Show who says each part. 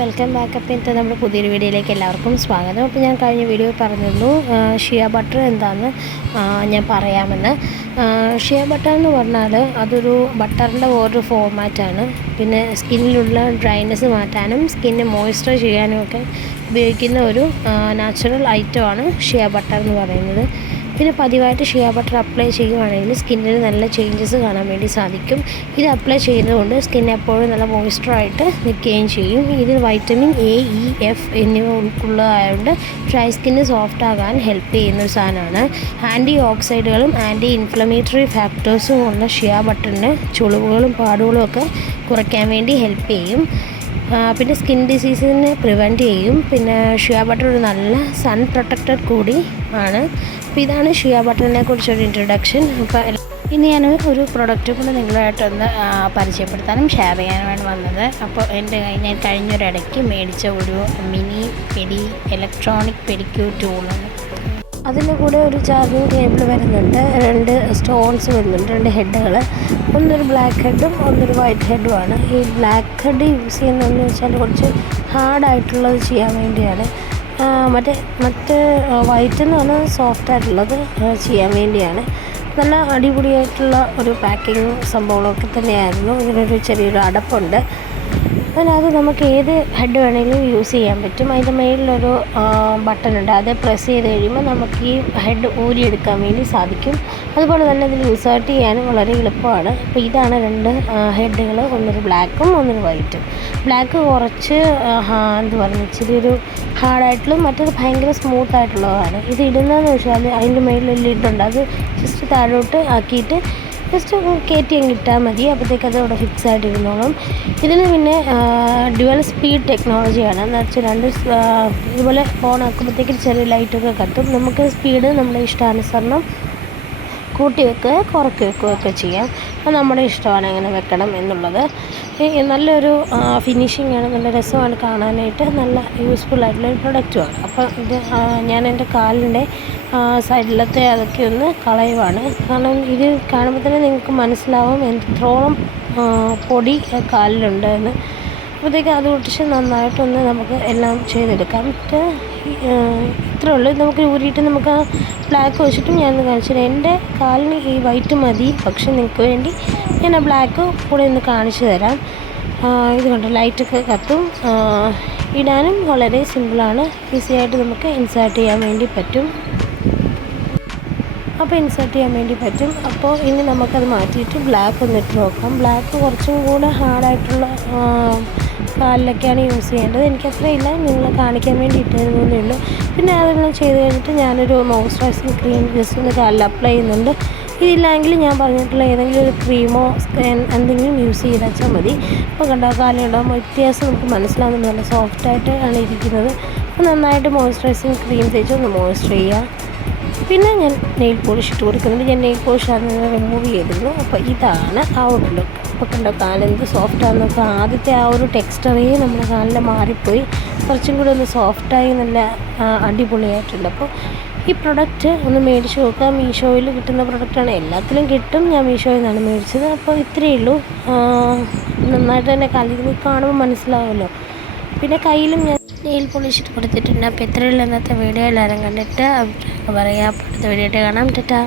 Speaker 1: Welcome back അപ്പം ഇന്നത്തെ നമ്മുടെ പുതിയൊരു വീഡിയോയിലേക്ക് എല്ലാവർക്കും സ്വാഗതം. അപ്പോൾ ഞാൻ കഴിഞ്ഞ വീഡിയോ പറഞ്ഞിരുന്നു ഷിയ ബട്ടർ എന്താണെന്ന് ഞാൻ പറയാമെന്ന്. ഷിയ ബട്ടർ എന്ന് പറഞ്ഞാൽ അതൊരു ബട്ടറിന്റെ വേറൊരു ഫോർമാറ്റാണ്. പിന്നെ സ്കിന്നിലുള്ള ഡ്രൈനെസ് മാറ്റാനും സ്കിന്നെ മോയ്സ്ചർ ചെയ്യാനും ഒക്കെ ഉപയോഗിക്കുന്ന ഒരു നാച്ചുറൽ ഐറ്റമാണ് ഷിയ ബട്ടർ എന്ന് പറയുന്നത്. പിന്നെ പതിവായിട്ട് ഷിയ ബട്ടർ അപ്ലൈ ചെയ്യുവാണെങ്കിൽ സ്കിന്നിൽ നല്ല ചേഞ്ചസ് കാണാൻ വേണ്ടി സാധിക്കും. ഇത് അപ്ലൈ ചെയ്യുന്നതുകൊണ്ട് സ്കിൻ എപ്പോഴും നല്ല മോയ്സ്ചറായിട്ട് നിൽക്കുകയും ചെയ്യും. ഇതിൽ വൈറ്റമിൻ എ ഇ എഫ് എന്നിവ ഉൾക്കൊള്ളതായതുകൊണ്ട് ഡ്രൈ സ്കിന്ന് സോഫ്റ്റ് ആകാൻ ഹെൽപ്പ് ചെയ്യുന്ന ഒരു സാധനമാണ്. ആന്റി ഓക്സൈഡുകളും ആന്റി ഇൻഫ്ലമേറ്ററി ഫാക്ടേഴ്സും ഉള്ള ഷിയ ബട്ടറിന് ചുളിവുകളും പാടുകളും ഒക്കെ കുറയ്ക്കാൻ വേണ്ടി ഹെൽപ്പ് ചെയ്യും. പിന്നെ സ്കിൻ ഡിസീസിനെ പ്രിവെന്റ് ചെയ്യും. പിന്നെ ഷിയ ബട്ടർ ഒരു നല്ല സൺ പ്രൊട്ടക്റ്റഡ് കൂടി ആണ്. അപ്പോൾ ഇതാണ് ഷിയ ബട്ടറിനെ കുറിച്ചൊരു ഇൻട്രൊഡക്ഷൻ അപ്പോൾ ഇനി ഞാൻ ഒരു പ്രൊഡക്റ്റ് കൂടെ നിങ്ങളുമായിട്ടൊന്ന് പരിചയപ്പെടുത്താനും ഷെയർ ചെയ്യാനുമാണ് വന്നത്. അപ്പോൾ എന്റെ ഞാൻ കഴിഞ്ഞൊരിടയ്ക്ക് മേടിച്ച ഒരു മിനി പെഡി ഇലക്ട്രോണിക് പെഡിക്യൂർ ടൂളാണ് അതിന്റെ കൂടെ ഒരു ചാർജിങ് കേബിൾ വരുന്നുണ്ട്. രണ്ട് സ്റ്റോൺസ് വരുന്നുണ്ട് രണ്ട് ഹെഡുകൾ ഒന്നൊരു ബ്ലാക്ക് ഹെഡും ഒന്നൊരു വൈറ്റ് ഹെഡും ആണ്. ഈ ബ്ലാക്ക് ഹെഡ് യൂസ് ചെയ്യുന്നതെന്ന് വെച്ചാൽ കുറച്ച് ഹാർഡായിട്ടുള്ളത് ചെയ്യാൻ വേണ്ടിയാണ്. മറ്റേ മറ്റ് വൈറ്റ് എന്ന് പറഞ്ഞാൽ സോഫ്റ്റ് ആയിട്ടുള്ളത് ചെയ്യാൻ വേണ്ടിയാണ്. നല്ല അടിപൊളിയായിട്ടുള്ള ഒരു പാക്കിങ് സംഭവങ്ങളൊക്കെ തന്നെയായിരുന്നു. ഇതിനൊരു ചെറിയൊരു അടപ്പുണ്ട്. അതിനകത്ത് നമുക്ക് ഏത് ഹെഡ് വേണമെങ്കിലും യൂസ് ചെയ്യാൻ പറ്റും. അതിന്റെ ബട്ടൺ ഉണ്ട് അത് പ്രസ് ചെയ്ത് കഴിയുമ്പോൾ നമുക്ക് ഈ ഹെഡ് ഊരിയെടുക്കാൻ വേണ്ടി സാധിക്കും. അതുപോലെ തന്നെ ഇതിൽ ഇൻസേർട്ട് ചെയ്യാനും വളരെ എളുപ്പമാണ്. അപ്പോൾ ഇതാണ് രണ്ട് ഹെഡുകൾ ഒന്നൊരു ബ്ലാക്കും ഒന്നൊരു വൈറ്റും. ബ്ലാക്ക് കുറച്ച് എന്ത് പറഞ്ഞു ഇച്ചിരി ഒരു ഹാർഡായിട്ടുള്ളതും മറ്റൊരു ഭയങ്കര സ്മൂത്ത് ആയിട്ടുള്ളതാണ് ഇത് ഇടുന്നതെന്ന് വെച്ചാൽ അതിന്റെ മേളിൽ ലിഡുണ്ട്. അത് ജസ്റ്റ് താഴോട്ട് ആക്കിയിട്ട് ജസ്റ്റ് കയറ്റി അങ്ങ് ഇട്ടാൽ മതി. അപ്പോഴത്തേക്ക് അത് അവിടെ ഫിക്സ് ആയിട്ട് ഇരുന്നോളും ഇതിന് പിന്നെ ഡ്യുവൽ സ്പീഡ് ടെക്നോളജിയാണ് എന്ന് വെച്ചാൽ രണ്ട് ഇതുപോലെ ഓൺ ആക്കുമ്പോഴത്തേക്ക് ചെറിയ ലൈറ്റൊക്കെ കത്തും. നമുക്ക് സ്പീഡ് നമ്മുടെ ഇഷ്ടാനുസരണം കൂട്ടി വെക്കുക കുറക്കി വെക്കുകയൊക്കെ ചെയ്യാം. അത് നമ്മുടെ ഇഷ്ടമാണ് എങ്ങനെ വെക്കണം എന്നുള്ളത്. നല്ലൊരു ഫിനിഷിംഗ് ആണ് നല്ല രസമാണ് കാണാനായിട്ട്. നല്ല യൂസ്ഫുൾ ആയിട്ടുള്ള ഒരു പ്രൊഡക്റ്റുമാണ് അപ്പോൾ ഇത് ഞാൻ എന്റെ കാലിന്റെ സൈഡിലത്തെ അതൊക്കെ ഒന്ന് കളയുവാണ്. കാരണം ഇത് കാണുമ്പോൾ തന്നെ നിങ്ങൾക്ക് മനസ്സിലാവും എത്രത്തോളം പൊടി കാലിലുണ്ട് എന്ന്. അപ്പോഴത്തേക്ക് അത് ഒട്ടിച്ച് നന്നായിട്ടൊന്ന് നമുക്ക് എല്ലാം ചെയ്തെടുക്കാം. എന്നിട്ട് ഇത്രേ ഉള്ളൂ. നമുക്ക് ഊരിയിട്ട് നമുക്ക് ആ ബ്ലാക്ക് വെച്ചിട്ടും ഞാൻ കാണിച്ചു എന്റെ കാലിന് ഈ വൈറ്റ് മതി. പക്ഷെ നിങ്ങൾക്ക് വേണ്ടി ഞാൻ ആ ബ്ലാക്ക് കൂടെ ഒന്ന് കാണിച്ചു തരാം. ഇതുകൊണ്ട് ഇത് കണ്ടോ? ലൈറ്റൊക്കെ കത്തും. ഇടാനും വളരെ സിമ്പിളാണ് ഈസിയായിട്ട് നമുക്ക് ഇൻസേർട്ട് ചെയ്യാൻ വേണ്ടി പറ്റും. അപ്പോൾ ഇൻസേർട്ട് ചെയ്യാൻ വേണ്ടി പറ്റും. അപ്പോൾ ഇനി നമുക്കത് മാറ്റിയിട്ട് ബ്ലാക്ക് ഒന്ന് ഇട്ട് നോക്കാം. ബ്ലാക്ക് കുറച്ചും കൂടെ ഹാർഡായിട്ടുള്ള കാലിലൊക്കെയാണ് യൂസ് ചെയ്യേണ്ടത്. എനിക്ക് അത്രയില്ല നിങ്ങളെ കാണിക്കാൻ വേണ്ടി ഇട്ടതെന്നേ ഉള്ളൂ. പിന്നെ അതെല്ലാം ചെയ്ത് കഴിഞ്ഞിട്ട് ഞാനൊരു മോയ്സ്ചറൈസിങ് ക്രീം ജസ്റ്റ് ഒന്ന് കാലിൽ അപ്ലൈ ചെയ്യുന്നുണ്ട്. ഇതില്ലെങ്കിൽ ഞാൻ പറഞ്ഞിട്ടുള്ള ഏതെങ്കിലും ഒരു ക്രീമോ എന്തെങ്കിലും യൂസ് ചെയ്ത് വെച്ചാൽ മതി. അപ്പോൾ കണ്ടോ കാലുണ്ടാകുമ്പോൾ വ്യത്യാസം നമുക്ക് മനസ്സിലാവുന്നുണ്ട് നല്ല സോഫ്റ്റായിട്ട് ആണ് ഇരിക്കുന്നത്. അപ്പോൾ നന്നായിട്ട് മോയ്സ്ചറൈസിങ് ക്രീം തേച്ച് ഒന്ന് മോയ്സ്ചർ ചെയ്യുക പിന്നെ ഞാൻ നെയിൽ പോളിഷ് ഇട്ട് കൊടുക്കുന്നുണ്ട്. ഞാൻ നെയിൽ പോളിഷ് അതിൽ റിമൂവ് ചെയ്തിരുന്നു. അപ്പോൾ ഇതാണ് ആ ഒരു ലുക്ക് അപ്പോൾ കണ്ടോ കാലെന്ത് സോഫ്റ്റ് ആണെന്നൊക്കെ ആദ്യത്തെ ആ ഒരു ടെക്സ്റ്ററേ നമ്മുടെ കാലിൽ മാറിപ്പോയി. കുറച്ചും കൂടി ഒന്ന് സോഫ്റ്റായി നല്ല അടിപൊളിയായിട്ടുണ്ട്. അപ്പോൾ ഈ പ്രൊഡക്റ്റ് ഒന്ന് മേടിച്ച് നോക്കുക മീഷോയിൽ കിട്ടുന്ന പ്രൊഡക്റ്റാണ് എല്ലാത്തിലും കിട്ടും. ഞാൻ മീഷോയിൽ നിന്നാണ് മേടിച്ചത്. അപ്പോൾ ഇത്രയേ ഉള്ളൂ. നന്നായിട്ട് തന്നെ കാലിൽ കാണുമ്പോൾ മനസ്സിലാവുമല്ലോ പിന്നെ കയ്യിലും ഞാൻ നെയിൽ പോളിഷ് കൊടുത്തിട്ടുണ്ട്. അപ്പോൾ ഇത്രയുള്ള ഇന്നത്തെ വീഡിയോ. എല്ലാവരും കണ്ടിട്ട് അഭിപ്രായം പറയാം. അപ്പോൾ അടുത്ത വീഡിയോ കാണാം. ടാറ്റാ.